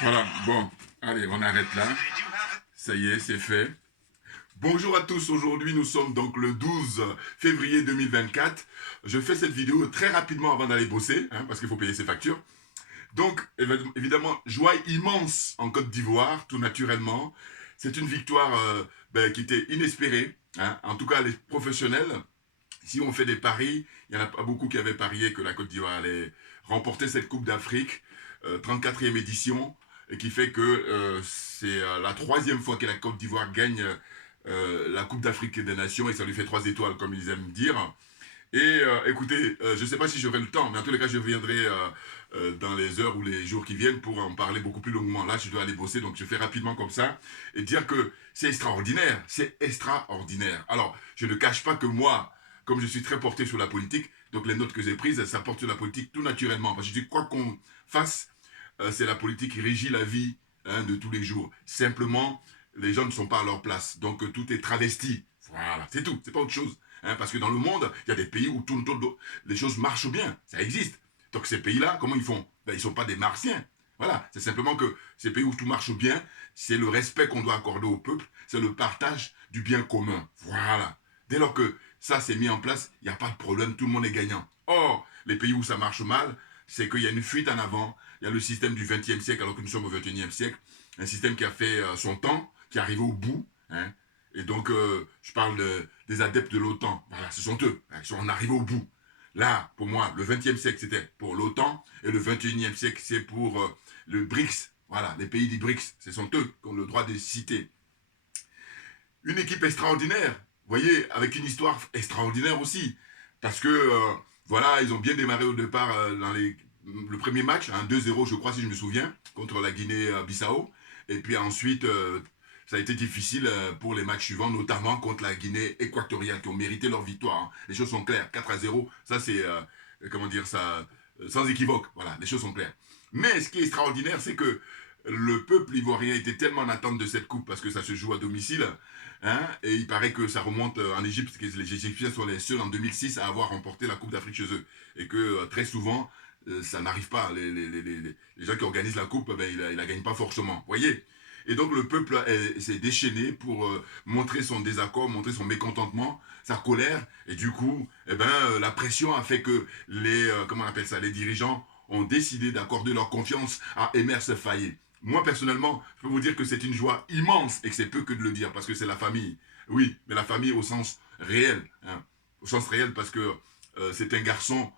Voilà, bon, allez, on arrête là. Ça y est, c'est fait. Bonjour à tous, aujourd'hui nous sommes donc le 12 février 2024. Je fais cette vidéo très rapidement avant d'aller bosser, hein, parce qu'il faut payer ses factures. Donc, évidemment, joie immense en Côte d'Ivoire, tout naturellement. C'est une victoire qui était inespérée, hein. En tout cas, les professionnels, si on fait des paris, il n'y en a pas beaucoup qui avaient parié que la Côte d'Ivoire allait remporter cette Coupe d'Afrique, 34e édition, et qui fait que c'est la troisième fois que la Côte d'Ivoire gagne la Coupe d'Afrique des Nations, et ça lui fait 3 étoiles, comme ils aiment dire. Et écoutez, je ne sais pas si j'aurai le temps, mais en tous les cas, je viendrai dans les heures ou les jours qui viennent pour en parler beaucoup plus longuement. Là, je dois aller bosser, donc je fais rapidement comme ça et dire que c'est extraordinaire. C'est extraordinaire. Alors, je ne cache pas que moi, comme je suis très porté sur la politique, donc les notes que j'ai prises, ça porte sur la politique tout naturellement. Parce que je dis, quoi qu'on fasse, c'est la politique qui régit la vie, hein, de tous les jours. Simplement, les gens ne sont pas à leur place. Donc, tout est travesti. Voilà, c'est tout. C'est pas autre chose. Hein, parce que dans le monde, il y a des pays où les choses marchent bien. Ça existe. Donc ces pays-là, comment ils font? Ben, ils ne sont pas des martiens. Voilà, c'est simplement que ces pays où tout marche bien, c'est le respect qu'on doit accorder au peuple, c'est le partage du bien commun. Voilà. Dès lors que ça s'est mis en place, il n'y a pas de problème, tout le monde est gagnant. Or, les pays où ça marche mal, c'est qu'il y a une fuite en avant, il y a le système du XXe siècle alors que nous sommes au XXIe siècle, un système qui a fait son temps, qui est arrivé au bout, hein. Et donc, je parle des adeptes de l'OTAN. Voilà, ce sont eux. Ils sont arrivés au bout. Là, pour moi, le XXe siècle, c'était pour l'OTAN, et le XXIe siècle, c'est pour le BRICS. Voilà, les pays du BRICS, ce sont eux qui ont le droit de citer. Une équipe extraordinaire, vous voyez, avec une histoire extraordinaire aussi. Parce que, voilà, ils ont bien démarré au départ dans le premier match, hein, 2-0, je crois, si je me souviens, contre la Guinée-Bissau. Et puis ensuite, ça a été difficile pour les matchs suivants, notamment contre la Guinée équatoriale, qui ont mérité leur victoire, hein. Les choses sont claires. 4-0, ça c'est, comment dire ça, sans équivoque. Voilà, les choses sont claires. Mais ce qui est extraordinaire, c'est que le peuple ivoirien était tellement en attente de cette coupe, parce que ça se joue à domicile, hein, et il paraît que ça remonte en Égypte, parce que les Égyptiens sont les seuls en 2006 à avoir remporté la Coupe d'Afrique chez eux. Et que très souvent, ça n'arrive pas. Les gens qui organisent la coupe, ben, ils la gagnent pas forcément. Vous voyez? Et donc le peuple s'est déchaîné pour montrer son désaccord, montrer son mécontentement, sa colère. Et du coup, eh ben, la pression a fait que comment on appelle ça, les dirigeants ont décidé d'accorder leur confiance à Emerse Faé. Moi, personnellement, je peux vous dire que c'est une joie immense et que c'est peu que de le dire parce que c'est la famille. Oui, mais la famille au sens réel. Hein, au sens réel parce que c'est un garçon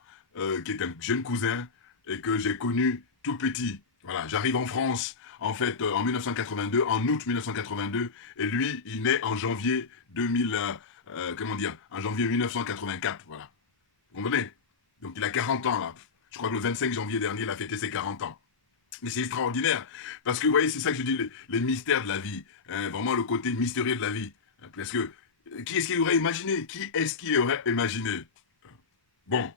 qui est un jeune cousin et que j'ai connu tout petit. Voilà, j'arrive en France en fait en 1982, en août 1982, et lui, il naît en janvier 2000, comment dire, en janvier 1984. Voilà, vous comprenez? Donc il a 40 ans là. Je crois que le 25 janvier dernier, il a fêté ses 40 ans. Mais c'est extraordinaire. Parce que, vous voyez, c'est ça que je dis, les mystères de la vie. Hein, vraiment le côté mystérieux de la vie. Parce que, qui est-ce qui aurait imaginé? Qui est-ce qui aurait imaginé? Bon.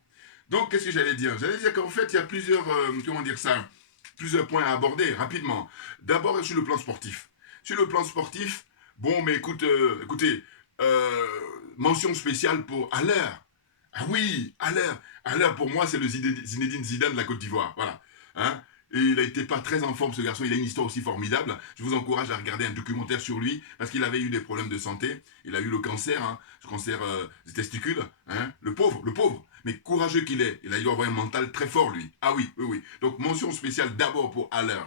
Donc, qu'est-ce que j'allais dire? J'allais dire qu'en fait, il y a plusieurs, comment dire ça, plusieurs points à aborder rapidement. D'abord, sur le plan sportif. Sur le plan sportif, bon, mais écoutez, euh, mention spéciale pour Haller. Ah oui, Haller. Haller, pour moi, c'est le Zinedine Zidane de la Côte d'Ivoire. Voilà. Hein? Et il a été pas très en forme, ce garçon. Il a une histoire aussi formidable. Je vous encourage à regarder un documentaire sur lui parce qu'il avait eu des problèmes de santé. Il a eu le cancer, hein, le cancer des testicules. Hein, le pauvre, le pauvre. Mais courageux qu'il est. Il a dû avoir un mental très fort, lui. Ah oui, oui, oui. Donc, mention spéciale d'abord pour Haller.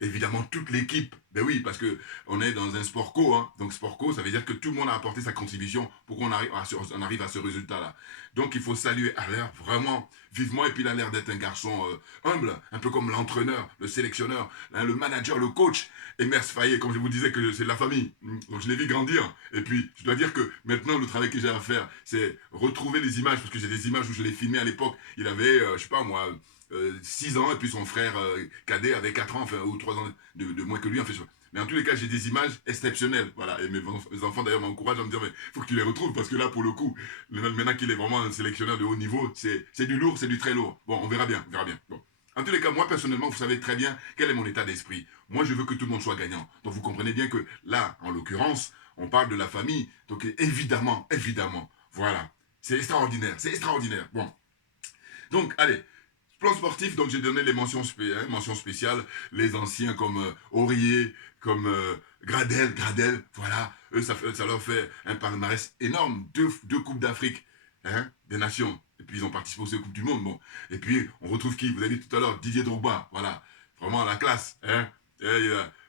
Évidemment toute l'équipe. Ben oui, parce que on est dans un sport co, hein. Donc sport co, ça veut dire que tout le monde a apporté sa contribution pour qu'on arrive à ce résultat-là. Donc il faut saluer Haller vraiment vivement. Et puis il a l'air d'être un garçon humble, un peu comme l'entraîneur, le sélectionneur, hein, le manager, le coach. Emers Faye, comme je vous disais que c'est de la famille. Donc je l'ai vu grandir. Et puis je dois dire que maintenant le travail que j'ai à faire, c'est retrouver les images, parce que j'ai des images où je l'ai filmé à l'époque. Il avait, je sais pas moi, 6 ans, et puis son frère cadet avait 4 ans, enfin, ou 3 ans de moins que lui. Enfin, mais en tous les cas, j'ai des images exceptionnelles. Voilà. Et mes enfants d'ailleurs m'encouragent à me dire, mais faut que tu les retrouves, parce que là, pour le coup, maintenant qu'il est vraiment un sélectionneur de haut niveau, c'est du lourd, c'est du très lourd. Bon, on verra bien, on verra bien. Bon. En tous les cas, moi personnellement, vous savez très bien quel est mon état d'esprit. Moi, je veux que tout le monde soit gagnant. Donc vous comprenez bien que là, en l'occurrence, on parle de la famille. Donc évidemment, évidemment, voilà. C'est extraordinaire, c'est extraordinaire. Bon. Donc, allez, Plan sportif, donc j'ai donné les mentions spéciales, les anciens comme Aurier, comme Gradel, voilà. Eux, ça leur fait un palmarès énorme, deux Coupes d'Afrique, hein, des Nations. Et puis ils ont participé aussi aux Coupes du Monde, bon. Et puis on retrouve qui? Vous avez dit tout à l'heure, Didier Drogba, voilà. Vraiment la classe, hein.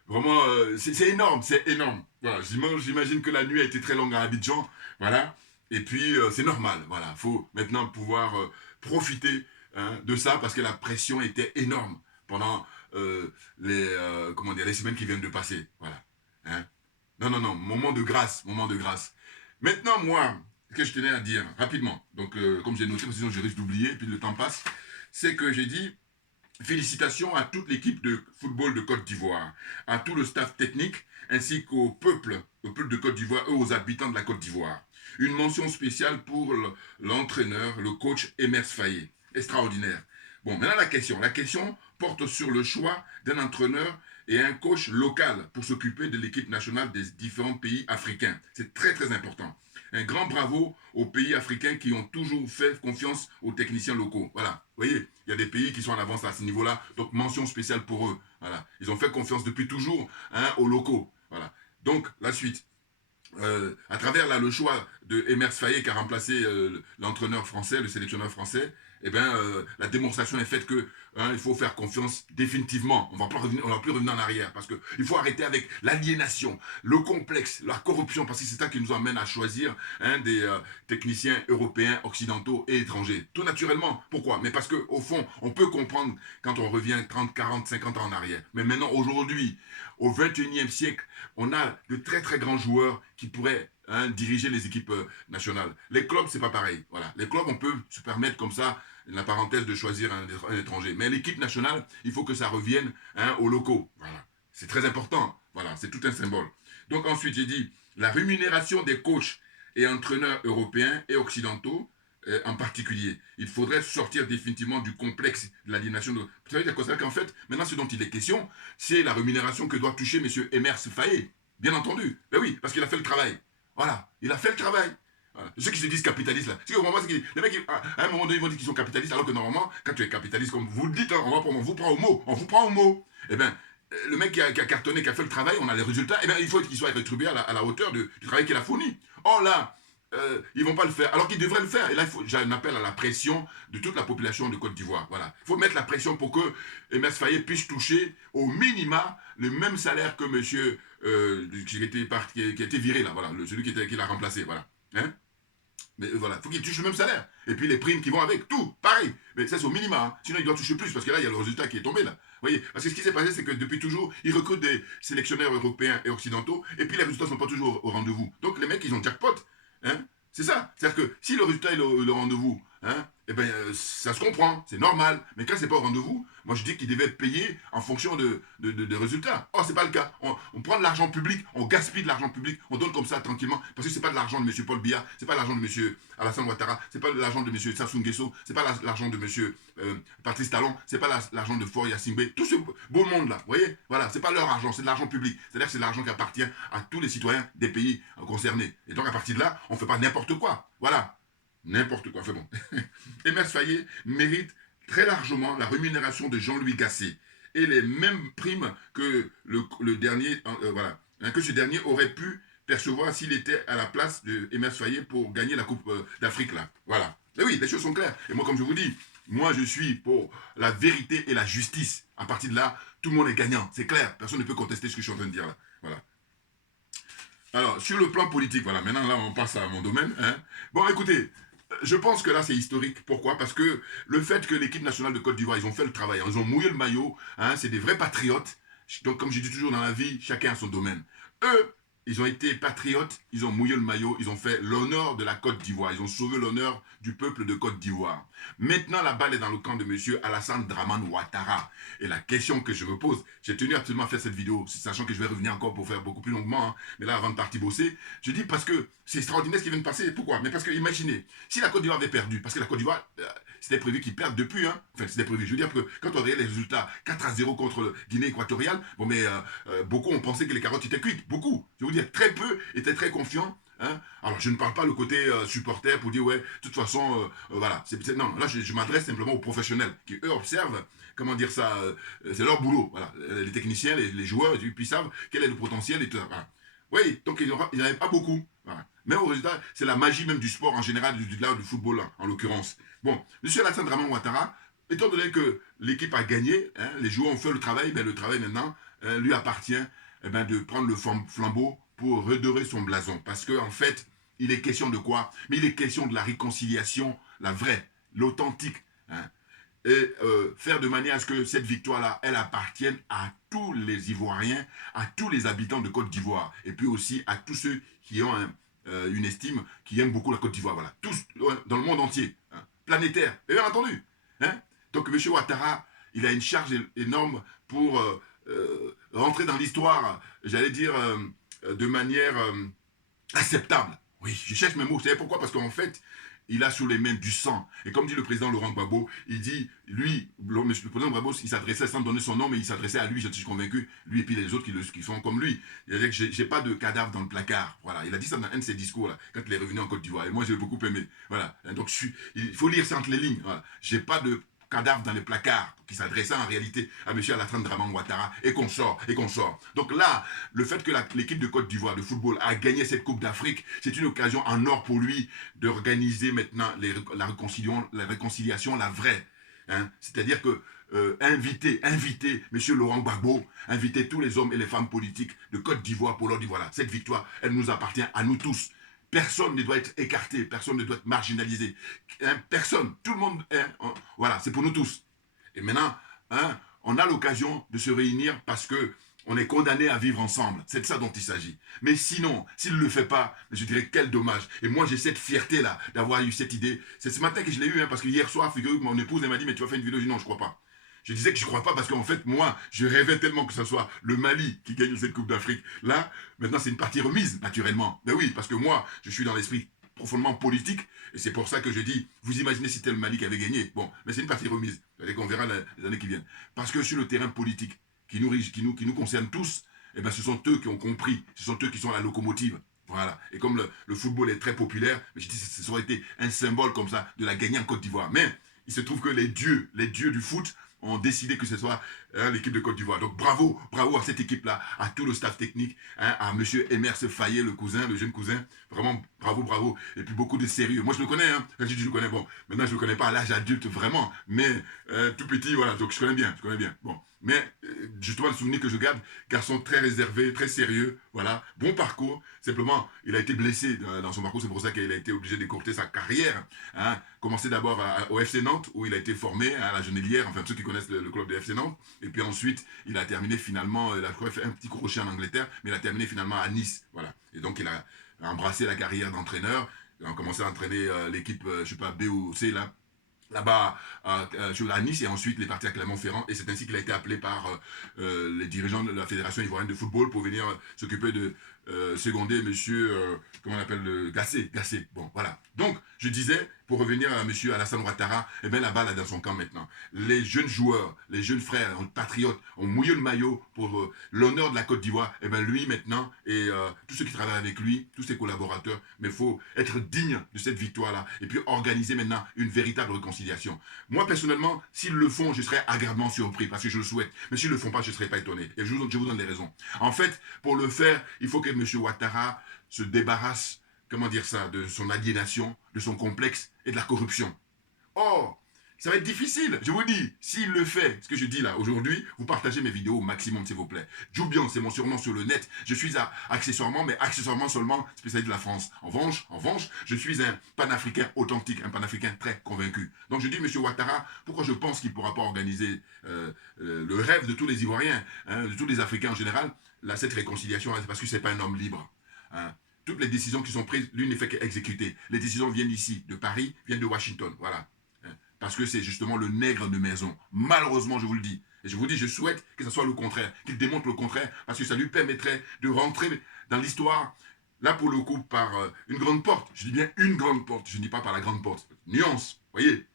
Vraiment, c'est énorme, c'est énorme. Voilà, j'imagine que la nuit a été très longue à Abidjan, voilà. Et puis c'est normal, voilà. Faut maintenant pouvoir profiter, hein, de ça parce que la pression était énorme pendant comment dire, les semaines qui viennent de passer. Voilà. Hein. Non, non, non, moment de grâce, moment de grâce. Maintenant, moi, ce que je tenais à dire rapidement, donc comme j'ai noté, sinon je risque d'oublier, puis le temps passe, c'est que j'ai dit félicitations à toute l'équipe de football de Côte d'Ivoire, à tout le staff technique, ainsi qu'au peuple de Côte d'Ivoire et aux habitants de la Côte d'Ivoire. Une mention spéciale pour l'entraîneur, le coach Emers Faye. Extraordinaire. Bon, maintenant la question porte sur le choix d'un entraîneur et un coach local pour s'occuper de l'équipe nationale des différents pays africains. C'est très très important. Un grand bravo aux pays africains qui ont toujours fait confiance aux techniciens locaux. Voilà. Vous voyez, il y a des pays qui sont en avance à ce niveau-là, donc mention spéciale pour eux. Voilà. Ils ont fait confiance depuis toujours, hein, aux locaux. Voilà. Donc, la suite. À travers là, le choix de Emers Faye qui a remplacé l'entraîneur français, le sélectionneur français, eh ben, la démonstration est faite que il faut faire confiance définitivement. On va plus revenir en arrière parce qu'il faut arrêter avec l'aliénation, le complexe, la corruption, parce que c'est ça qui nous amène à choisir, hein, des techniciens européens, occidentaux et étrangers. Tout naturellement. Pourquoi? Mais parce qu'au fond, on peut comprendre quand on revient 30, 40, 50 ans en arrière. Mais maintenant, aujourd'hui, au 21e siècle, on a de très très grands joueurs qui pourraient, hein, diriger les équipes nationales. Les clubs, c'est pas pareil. Voilà. Les clubs, on peut se permettre comme ça, la parenthèse, de choisir un étranger. Mais l'équipe nationale, il faut que ça revienne, hein, aux locaux. Voilà. C'est très important. Voilà, c'est tout un symbole. Donc ensuite, j'ai dit, la rémunération des coachs et entraîneurs européens et occidentaux, en particulier. Il faudrait sortir définitivement du complexe de l'aliénation. Vous savez, c'est qu'en fait, maintenant, ce dont il est question, c'est la rémunération que doit toucher M. Emers Faye. Bien entendu. Ben oui, parce qu'il a fait le travail. Voilà, il a fait le travail. Voilà. Ceux qui se disent capitalistes, là, c'est que moment, les mecs, à un moment donné, ils vont dire qu'ils sont capitalistes, alors que normalement, quand tu es capitaliste, comme vous le dites, hein, on vous prend au mot. On vous prend au mot. Eh bien, le mec qui a cartonné, qui a fait le travail, on a les résultats, eh bien, il faut qu'il soit rétribué à la hauteur du travail qu'il a fourni. Or là, ils vont pas le faire, alors qu'ils devraient le faire. Et là, j'ai un appel à la pression de toute la population de Côte d'Ivoire. Voilà. Il faut mettre la pression pour que Emers Faye puisse toucher au minima le même salaire que monsieur qui a été viré là, voilà, celui qui l'a remplacé, voilà. Hein? Mais voilà, il faut qu'il touche le même salaire. Et puis les primes qui vont avec, tout, pareil. Mais ça, c'est au minima. Hein. Sinon, il doit toucher plus, parce que là, il y a le résultat qui est tombé, là. Vous voyez? Parce que ce qui s'est passé, c'est que depuis toujours, ils recrutent des sélectionneurs européens et occidentaux, et puis les résultats ne sont pas toujours au rendez-vous. Donc les mecs, ils ont jackpot. Hein? C'est ça. C'est-à-dire que si le résultat est le rendez-vous, hein, eh ben, ça se comprend, c'est normal. Mais quand c'est pas au rendez-vous, moi je dis qu'ils devaient payer en fonction des résultats. Or, c'est pas le cas. On prend de l'argent public, on gaspille de l'argent public, on donne comme ça tranquillement, parce que c'est pas de l'argent de M. Paul Biya, c'est pas l'argent de M. Alassane Ouattara, c'est pas l'argent de M. Sassou Nguesso, c'est pas l'argent de M. Patrice Talon, c'est pas l'argent de Faure Yacine, tout ce beau monde là, vous voyez? Voilà, c'est pas leur argent, c'est de l'argent public. C'est-à-dire que c'est de l'argent qui appartient à tous les citoyens des pays concernés. Et donc à partir de là, on fait pas n'importe quoi. Voilà. N'importe quoi, fait bon. Emers Faye mérite très largement la rémunération de Jean-Louis Gasset et les mêmes primes que le dernier, voilà, hein, que ce dernier aurait pu percevoir s'il était à la place de Emers Faye pour gagner la Coupe d'Afrique là. Voilà. Et oui, les choses sont claires. Et moi, comme je vous dis, moi je suis pour la vérité et la justice. À partir de là, tout le monde est gagnant. C'est clair. Personne ne peut contester ce que je suis en train de dire là. Voilà. Alors, sur le plan politique, voilà, maintenant là on passe à mon domaine. Hein. Bon, écoutez, je pense que là c'est historique. Pourquoi? Parce que le fait que l'équipe nationale de Côte d'Ivoire, ils ont fait le travail, ils ont mouillé le maillot, hein, c'est des vrais patriotes. Donc comme je dis toujours dans la vie, chacun a son domaine. Eux, ils ont été patriotes, ils ont mouillé le maillot, ils ont fait l'honneur de la Côte d'Ivoire, ils ont sauvé l'honneur du peuple de Côte d'Ivoire. Maintenant, la balle est dans le camp de M. Alassane Dramane Ouattara. Et la question que je me pose, j'ai tenu absolument à faire cette vidéo, sachant que je vais revenir encore pour faire beaucoup plus longuement, hein, mais là, avant de partir bosser, je dis parce que c'est extraordinaire ce qui vient de passer. Pourquoi? Mais parce que imaginez, si la Côte d'Ivoire avait perdu, parce que la Côte d'Ivoire, c'était prévu qu'ils perdent depuis, hein. Enfin, c'était prévu. Je veux dire que quand on regarde les résultats 4-0 contre le Guinée équatoriale, bon, mais beaucoup ont pensé que les carottes étaient cuites. Beaucoup. Je veux dire, très peu étaient très confiants Hein. Alors, je ne parle pas le côté supporter pour dire, ouais, de toute façon, voilà. Non, là, je m'adresse simplement aux professionnels qui, eux, observent, comment dire ça, c'est leur boulot. Voilà. Les techniciens, les joueurs, ils savent quel est le potentiel et tout ça. Voilà. Oui, donc ils n'avaient pas beaucoup. Voilà. Mais au résultat, c'est la magie même du sport en général, du football, là, en l'occurrence. Bon, M. Alassane Draman Ouattara, étant donné que l'équipe a gagné, hein, les joueurs ont fait le travail, ben, le travail maintenant lui appartient ben, de prendre le flambeau pour redorer son blason. Parce qu'en en fait, il est question de quoi? Mais il est question de la réconciliation, la vraie, l'authentique. Hein, et faire de manière à ce que cette victoire-là, elle appartienne à tous les Ivoiriens, à tous les habitants de Côte d'Ivoire, et puis aussi à tous ceux qui ont une estime, qui aiment beaucoup la Côte d'Ivoire, voilà, tous dans le monde entier, hein, planétaire, et bien entendu. Hein. Donc M. Ouattara, il a une charge énorme pour rentrer dans l'histoire, j'allais dire, de manière acceptable. Oui, je cherche mes mots. Vous savez pourquoi? Parce qu'en fait, il a sous les mains du sang. Et comme dit le président Laurent Gbagbo, il dit, lui, le président Gbagbo, il s'adressait sans donner son nom, mais il s'adressait à lui, je suis convaincu, lui et puis les autres qui sont comme lui. Il a dit que j'ai pas de cadavre dans le placard. Voilà, il a dit ça dans un de ses discours, là, quand il est revenu en Côte d'Ivoire. Et moi, j'ai beaucoup aimé. Voilà, donc il faut lire ça entre les lignes. Voilà. J'ai pas de cadavre dans les placards, qui s'adressait en réalité à M. Alassane Draman Ouattara, et qu'on sort, et qu'on sort. Donc là, le fait que l'équipe de Côte d'Ivoire de football a gagné cette Coupe d'Afrique, c'est une occasion en or pour lui d'organiser maintenant la réconciliation, la vraie. Hein. C'est-à-dire que inviter M. Laurent Gbagbo, inviter tous les hommes et les femmes politiques de Côte d'Ivoire pour leur dire, voilà, cette victoire, elle nous appartient à nous tous. Personne ne doit être écarté, personne ne doit être marginalisé. Hein, personne, tout le monde, voilà, c'est pour nous tous. Et maintenant, hein, on a l'occasion de se réunir parce que on est condamné à vivre ensemble. C'est de ça dont il s'agit. Mais sinon, s'il ne le fait pas, je dirais quel dommage. Et moi, j'ai cette fierté-là d'avoir eu cette idée. C'est ce matin que je l'ai eu, hein, parce que hier soir, figurez-vous, mon épouse elle m'a dit, mais tu vas faire une vidéo. Je dis non, je crois pas. Je disais que je ne crois pas parce qu'en fait, moi, je rêvais tellement que ce soit le Mali qui gagne cette Coupe d'Afrique. Là, maintenant, c'est une partie remise, naturellement. Mais oui, parce que moi, je suis dans l'esprit profondément politique, et c'est pour ça que je dis, vous imaginez si c'était le Mali qui avait gagné. Bon, mais c'est une partie remise. On verra les années qui viennent. Parce que sur le terrain politique, qui nous concerne tous, eh ben, ce sont eux qui ont compris, ce sont eux qui sont la locomotive. Voilà. Et comme le football est très populaire, je dis, ça aurait été un symbole comme ça de la gagner en Côte d'Ivoire. Mais il se trouve que les dieux du foot ont décidé que ce soit l'équipe de Côte d'Ivoire. Donc bravo à cette équipe-là, à tout le staff technique, hein, à M. Emers Fayet, le jeune cousin. Vraiment, bravo. Et puis beaucoup de sérieux. Moi, je le connais, hein. Je le connais, bon. Maintenant, je le connais pas à l'âge adulte, vraiment. Mais tout petit, voilà. Donc je connais bien. Bon. Mais justement, le souvenir que je garde, garçon très réservé, très sérieux, voilà. Bon parcours. Simplement, il a été blessé dans son parcours. C'est pour ça qu'il a été obligé d'écourter sa carrière. Hein. Commencer d'abord au FC Nantes, où il a été formé à la Genelière, enfin ceux qui connaissent le club de FC Nantes. Et puis ensuite, il a terminé finalement, il a fait un petit crochet en Angleterre, mais il a terminé finalement à Nice. Voilà. Et donc, il a embrassé la carrière d'entraîneur. Il a commencé à entraîner l'équipe, je sais pas, B ou C, là-bas à Nice, et ensuite il est parti à Clermont-Ferrand, et c'est ainsi qu'il a été appelé par les dirigeants de la Fédération ivoirienne de football pour venir s'occuper de seconder monsieur, comment on appelle, Gassé. Bon, voilà. Donc, je disais, pour revenir à monsieur Alassane Ouattara, eh bien la balle est dans son camp maintenant. Les jeunes joueurs, les jeunes frères, les patriotes ont mouillé le maillot pour l'honneur de la Côte d'Ivoire. Eh bien lui maintenant, et tous ceux qui travaillent avec lui, tous ses collaborateurs, mais il faut être digne de cette victoire-là, et puis organiser maintenant une véritable réconciliation. Moi, personnellement, s'ils le font, je serais agréablement surpris, parce que je le souhaite. Mais s'ils ne le font pas, je ne serais pas étonné. Et je vous donne les raisons. En fait, pour le faire, il faut que M. Ouattara se débarrasse, comment dire ça, de son aliénation, de son complexe et de la corruption. Or, ça va être difficile, je vous dis, s'il le fait, ce que je dis là, aujourd'hui, vous partagez mes vidéos au maximum, s'il vous plaît. Djoubian, c'est mon surnom sur le net. Je suis accessoirement seulement spécialiste de la France. En revanche, je suis un panafricain authentique, un panafricain très convaincu. Donc je dis, M. Ouattara, pourquoi je pense qu'il ne pourra pas organiser le rêve de tous les Ivoiriens, hein, de tous les Africains en général, là, cette réconciliation, c'est parce que ce n'est pas un homme libre. Hein. Toutes les décisions qui sont prises, lui ne fait qu'exécuter. Les décisions viennent ici, de Paris, viennent de Washington, voilà. Parce que c'est justement le nègre de maison. Malheureusement, je vous le dis. Et je vous dis, je souhaite que ce soit le contraire, qu'il démontre le contraire, parce que ça lui permettrait de rentrer dans l'histoire, là pour le coup, par une grande porte. Je dis bien une grande porte, je ne dis pas par la grande porte. Nuance, voyez.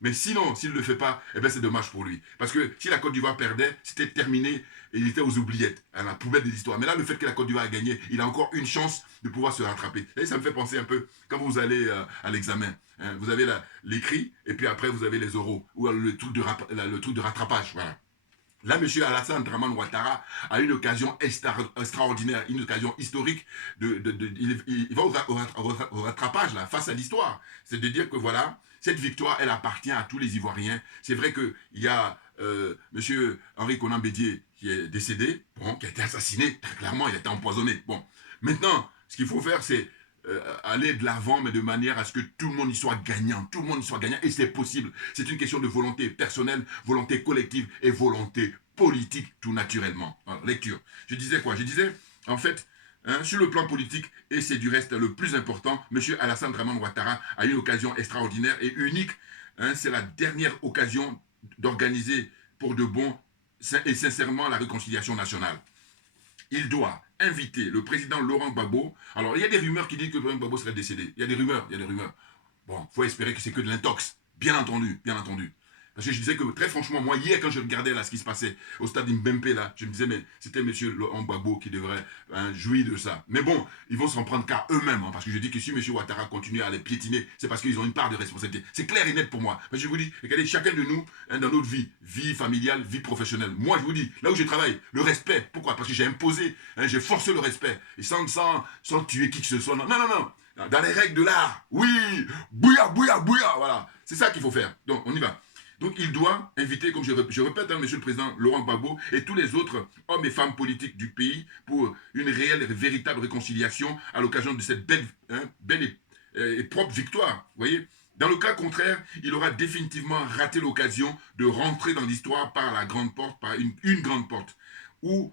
Mais sinon, s'il ne le fait pas, eh ben c'est dommage pour lui. Parce que si la Côte d'Ivoire perdait, c'était terminé et il était aux oubliettes, à la poubelle des histoires. Mais là, le fait que la Côte d'Ivoire a gagné, il a encore une chance de pouvoir se rattraper. Et ça me fait penser un peu, quand vous allez à l'examen, hein, vous avez l'écrit et puis après vous avez les oraux, ou le truc de rattrapage. Voilà. Là, M. Alassane Draman Ouattara a une occasion extraordinaire, une occasion historique. Il va au rattrapage là, face à l'histoire. C'est de dire que voilà, cette victoire, elle appartient à tous les Ivoiriens. C'est vrai qu'il y a M. Henri Konan Bédié qui est décédé, bon, qui a été assassiné, très clairement, il a été empoisonné. Bon, maintenant, ce qu'il faut faire, c'est aller de l'avant, mais de manière à ce que tout le monde y soit gagnant. Tout le monde y soit gagnant, et c'est possible. C'est une question de volonté personnelle, volonté collective et volonté politique, tout naturellement. Alors, lecture. Je disais quoi? Je disais, en fait, hein, sur le plan politique, et c'est du reste le plus important, M. Alassane Draman Ouattara a eu une occasion extraordinaire et unique. Hein, c'est la dernière occasion d'organiser pour de bon et sincèrement la réconciliation nationale. Il doit inviter le président Laurent Gbagbo. Alors, il y a des rumeurs qui disent que Laurent Gbagbo serait décédé. Il y a des rumeurs, il y a des rumeurs. Bon, il faut espérer que c'est que de l'intox. Bien entendu, bien entendu. Parce que je disais que, très franchement, moi, hier, quand je regardais là ce qui se passait au stade Mbempe, là, je me disais, mais c'était M. Laurent Gbagbo qui devrait jouir de ça. Mais bon, ils vont s'en prendre qu'à eux-mêmes, hein, parce que je dis que si M. Ouattara continue à les piétiner, c'est parce qu'ils ont une part de responsabilité. C'est clair et net pour moi. Parce que je vous dis, regardez, chacun de nous, hein, dans notre vie familiale, vie professionnelle. Moi, je vous dis, là où je travaille, le respect. Pourquoi? Parce que j'ai imposé, hein, j'ai forcé le respect. Et sans tuer qui que ce soit. Non, non, non. Dans les règles de l'art. Oui, bouilla, bouilla, bouilla. Voilà. C'est ça qu'il faut faire. Donc, on y va. Donc il doit inviter, comme je répète, hein, Monsieur le Président Laurent Gbagbo et tous les autres hommes et femmes politiques du pays pour une réelle et véritable réconciliation à l'occasion de cette belle et propre victoire. Vous voyez? Dans le cas contraire, il aura définitivement raté l'occasion de rentrer dans l'histoire par la grande porte, par une grande porte, ou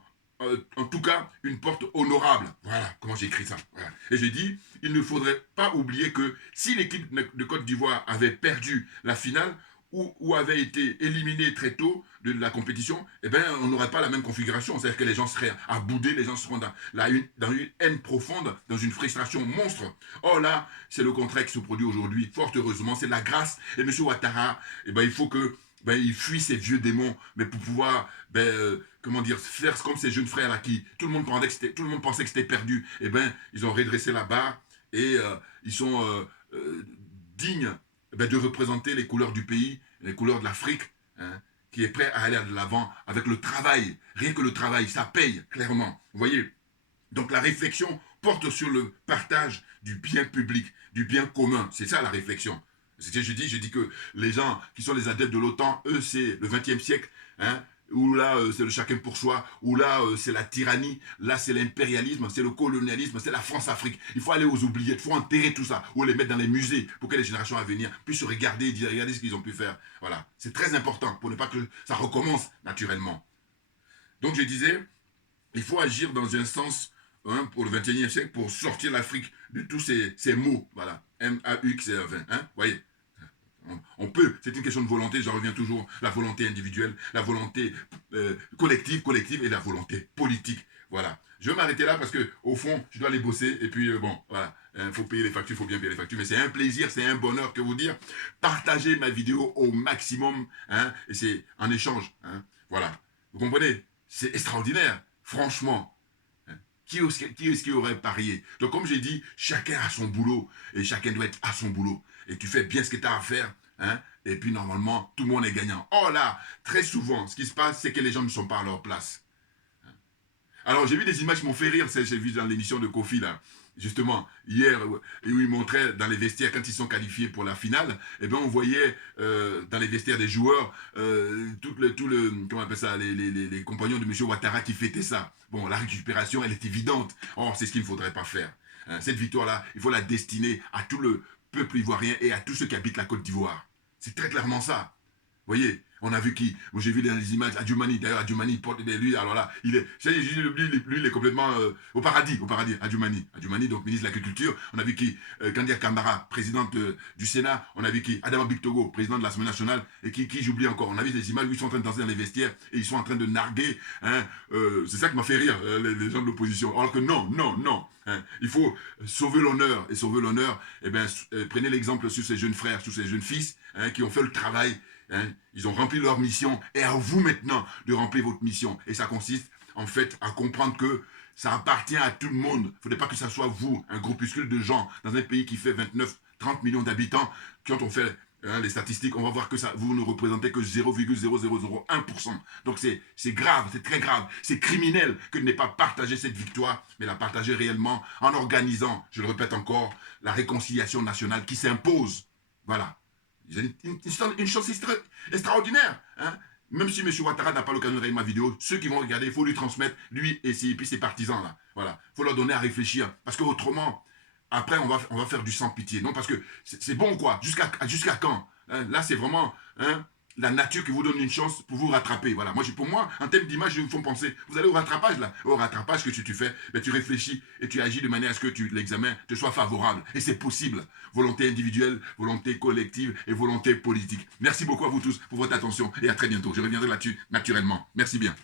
en tout cas une porte honorable. Voilà comment j'ai écrit ça. Voilà. Et j'ai dit, il ne faudrait pas oublier que si l'équipe de Côte d'Ivoire avait perdu la finale, ou avait été éliminé très tôt de la compétition, eh ben, on n'aurait pas la même configuration. C'est-à-dire que les gens seraient à bouder, les gens seront dans une haine profonde, dans une frustration monstre. Or là, c'est le contraire qui se produit aujourd'hui. Fort heureusement, c'est la grâce. Et M. Ouattara, eh ben, il faut que il fuit ces vieux démons, mais pour pouvoir, comment dire, faire comme ces jeunes frères là qui, tout le monde pensait que c'était perdu. Eh ben, ils ont redressé la barre et ils sont dignes de représenter les couleurs du pays, les couleurs de l'Afrique, hein, qui est prêt à aller de l'avant avec le travail. Rien que le travail, ça paye, clairement. Vous voyez? Donc la réflexion porte sur le partage du bien public, du bien commun. C'est ça la réflexion. C'est ce que je dis que les gens qui sont les adeptes de l'OTAN, eux, c'est le XXe siècle, hein, où là, c'est le chacun pour soi, où là, c'est la tyrannie, là, c'est l'impérialisme, c'est le colonialisme, c'est la France-Afrique. Il faut aller aux oubliettes, il faut enterrer tout ça, ou les mettre dans les musées, pour que les générations à venir puissent se regarder et dire, regardez ce qu'ils ont pu faire. Voilà, c'est très important, pour ne pas que ça recommence naturellement. Donc, je disais, il faut agir dans un sens, hein, pour le XXIe siècle, pour sortir l'Afrique de tous ces mots, voilà, M-A-U-X-E-20, hein, voyez. On peut, c'est une question de volonté, j'en reviens toujours, la volonté individuelle, la volonté collective et la volonté politique. Voilà. Je vais m'arrêter là parce que, au fond, je dois aller bosser et puis, bon, voilà, il faut payer les factures, il faut bien payer les factures, mais c'est un plaisir, c'est un bonheur que vous dire. Partagez ma vidéo au maximum, hein, et c'est en échange, hein, voilà. Vous comprenez? C'est extraordinaire, franchement. Qui est-ce qui aurait parié? Donc, comme j'ai dit, chacun a son boulot et chacun doit être à son boulot. Et tu fais bien ce que tu as à faire, hein, et puis normalement, tout le monde est gagnant. Oh là, très souvent, ce qui se passe, c'est que les gens ne sont pas à leur place. Alors, j'ai vu des images qui m'ont fait rire, j'ai vu dans l'émission de Kofi, là, justement, hier, où il montrait dans les vestiaires, quand ils sont qualifiés pour la finale, eh bien, on voyait dans les vestiaires des joueurs, comment on appelle ça, les compagnons de M. Ouattara qui fêtaient ça. Bon, la récupération, elle est évidente. Or, c'est ce qu'il ne faudrait pas faire. Hein, cette victoire-là, il faut la destiner à tout le peuple ivoirien et à tous ceux qui habitent la Côte d'Ivoire. C'est très clairement ça. voyez, on a vu qui? Moi, j'ai vu les images, Adjumani, d'ailleurs, Adjumani porte lui, alors là, il est, lui, il est complètement au paradis, Adjumani. Adjumani, donc ministre de l'Agriculture. On a vu qui? Kandia Kamara, présidente du Sénat. On a vu qui? Adama Bictogo, président de l'Assemblée nationale. Et qui j'oublie encore? On a vu des images où ils sont en train de danser dans les vestiaires et ils sont en train de narguer. Hein, c'est ça qui m'a fait rire, les gens de l'opposition. Alors que non, non, non. Hein, il faut sauver l'honneur. Et sauver l'honneur, eh bien, prenez l'exemple sur ces jeunes frères, sur ces jeunes fils hein, qui ont fait le travail. Hein, ils ont rempli leur mission et à vous maintenant de remplir votre mission. Et ça consiste en fait à comprendre que ça appartient à tout le monde. Il ne faudrait pas que ça soit vous, un groupuscule de gens dans un pays qui fait 29-30 millions d'habitants. Quand on fait hein, les statistiques, on va voir que ça, vous ne représentez que 0,0001%. Donc c'est grave, c'est très grave. C'est criminel que de ne pas partager cette victoire, mais la partager réellement en organisant, je le répète encore, la réconciliation nationale qui s'impose. Voilà. Une chance extraordinaire. Hein? Même si M. Ouattara n'a pas l'occasion de regarder ma vidéo, ceux qui vont regarder, il faut lui transmettre, lui et puis ses partisans là. Voilà. Il faut leur donner à réfléchir. Parce que autrement, après, on va faire du sans pitié. Non, parce que c'est bon quoi. Jusqu'à quand hein? Là, c'est vraiment hein, la nature qui vous donne une chance pour vous rattraper. Voilà. Pour moi, en termes d'image, ils me font penser. Vous allez au rattrapage là. Au rattrapage que tu fais, ben, tu réfléchis et tu agis de manière à ce que l'examen te soit favorable. Et c'est possible. Volonté individuelle, volonté collective et volonté politique. Merci beaucoup à vous tous pour votre attention et à très bientôt. Je reviendrai là-dessus naturellement. Merci bien.